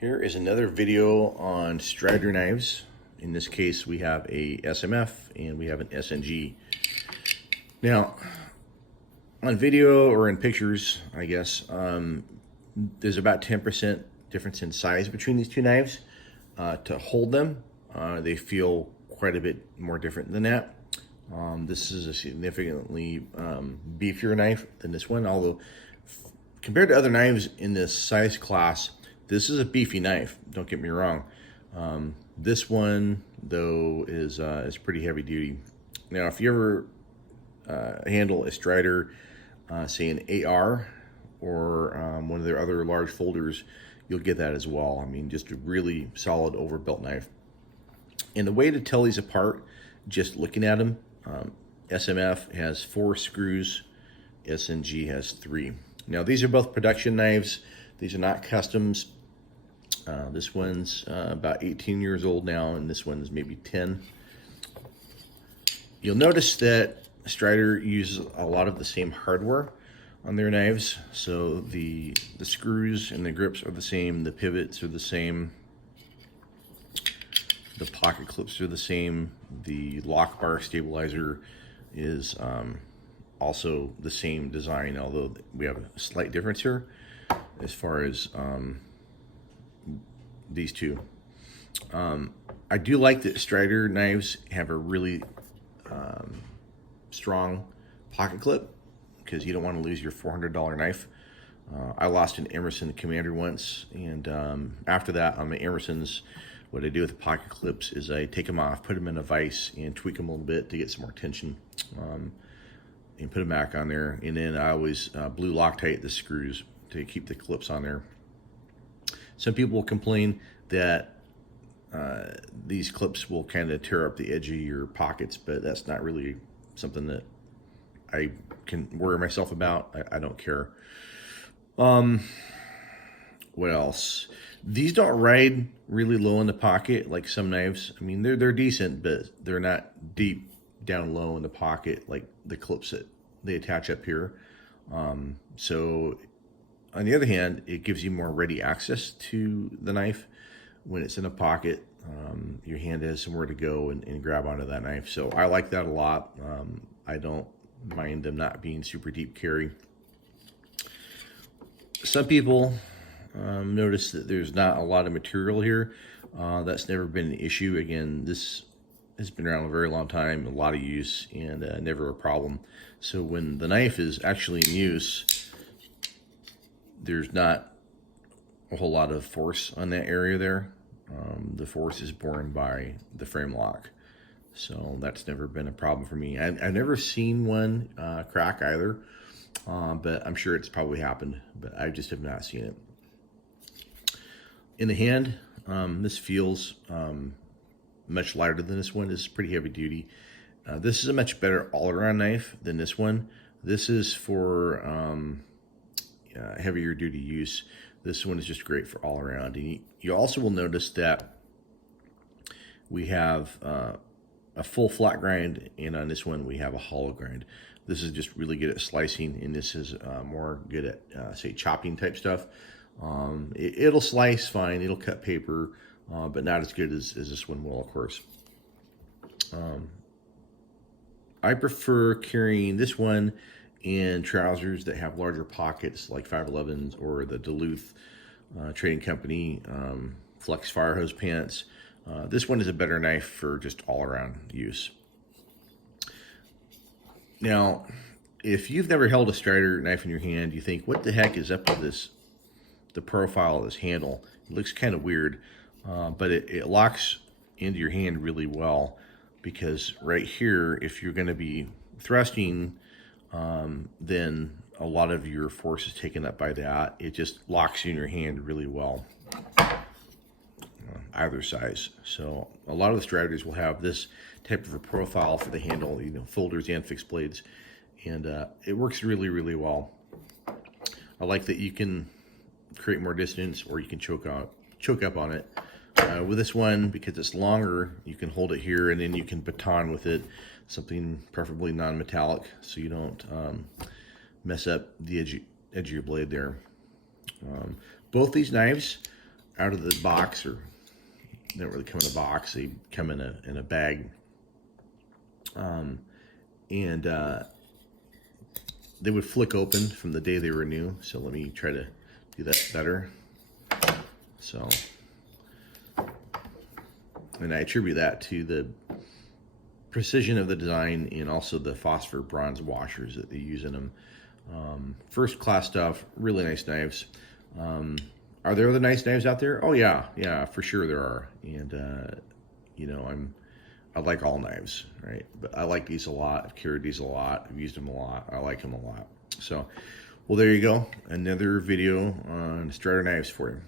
Here is another video on Strider knives. In this case, we have a SMF and we have an SNG. Now, on video or in pictures, I guess, there's about 10% difference in size between these two knives. To hold them, they feel quite a bit more different than that. This is a significantly beefier knife than this one, although compared to other knives in this size class, this is a beefy knife, don't get me wrong. This one, though, is pretty heavy duty. Now, if you ever handle a Strider, say an AR or one of their other large folders, you'll get that as well. I mean, just a really solid overbuilt knife. And the way to tell these apart, just looking at them, SMF has 4 screws, SNG has 3. Now, these are both production knives. These are not customs. This one's about 18 years old now, and this one's maybe 10. You'll notice that Strider uses a lot of the same hardware on their knives. So the screws and the grips are the same, the pivots are the same, the pocket clips are the same, the lock bar stabilizer is also the same design, although we have a slight difference here as far as these two. I do like that Strider knives have a really strong pocket clip, because you don't want to lose your $400 knife. I lost an Emerson Commander once, and after that, on my Emersons, what I do with the pocket clips is I take them off, put them in a vise, and tweak them a little bit to get some more tension, and put them back on there. And then I always blue Loctite the screws to keep the clips on there. Some people will complain that these clips will kind of tear up the edge of your pockets, but that's not really something that I can worry myself about. I don't care. What else? These don't ride really low in the pocket like some knives. I mean, they're decent, but they're not deep down low in the pocket like the clips that they attach up here. So on the other hand, it gives you more ready access to the knife when it's in a pocket. Your hand has somewhere to go and grab onto that knife. So I like that a lot. I don't mind them not being super deep carry. Some people notice that there's not a lot of material here. That's never been an issue. Again, this has been around a very long time, a lot of use, and never a problem. So when the knife is actually in use, there's not a whole lot of force on that area there. The force is borne by the frame lock. So that's never been a problem for me. I've never seen one crack either, but I'm sure it's probably happened, but I just have not seen it. In the hand, this feels much lighter than this one. This is pretty heavy duty. This is a much better all-around knife than this one. This is for heavier duty use. This one is just great for all around. And you also will notice that we have a full flat grind, and on this one we have a hollow grind. This is just really good at slicing, and this is more good at say chopping type stuff. It'll slice fine, it'll cut paper, but not as good as this one will, of course. I prefer carrying this one in trousers that have larger pockets, like 511s or the Duluth Trading Company Flex Fire Hose pants. This one is a better knife for just all-around use. Now, if you've never held a Strider knife in your hand, you think, what the heck is up with this? The profile of this handle, it looks kind of weird, but it locks into your hand really well, because right here, if you're going to be thrusting, then a lot of your force is taken up by that. It just locks you in your hand really well, either size. So a lot of the Striders will have this type of a profile for the handle, folders and fixed blades, and it works really, really well. I like that you can create more distance, or you can choke up on it. With this one, because it's longer, you can hold it here, and then you can baton with it, something preferably non-metallic, so you don't mess up the edge of your blade there. Both these knives out of the box, or they don't really come in a box. They come in a bag, and they would flick open from the day they were new. So let me try to do that better. So, and I attribute that to the precision of the design and also the phosphor bronze washers that they use in them. First class stuff, really nice knives. Are there other nice knives out there? Oh yeah, for sure there are. And you know, I like all knives, right? But I like these a lot. I've carried these a lot. I've used them a lot. I like them a lot. So, well, there you go. Another video on Strider knives for you.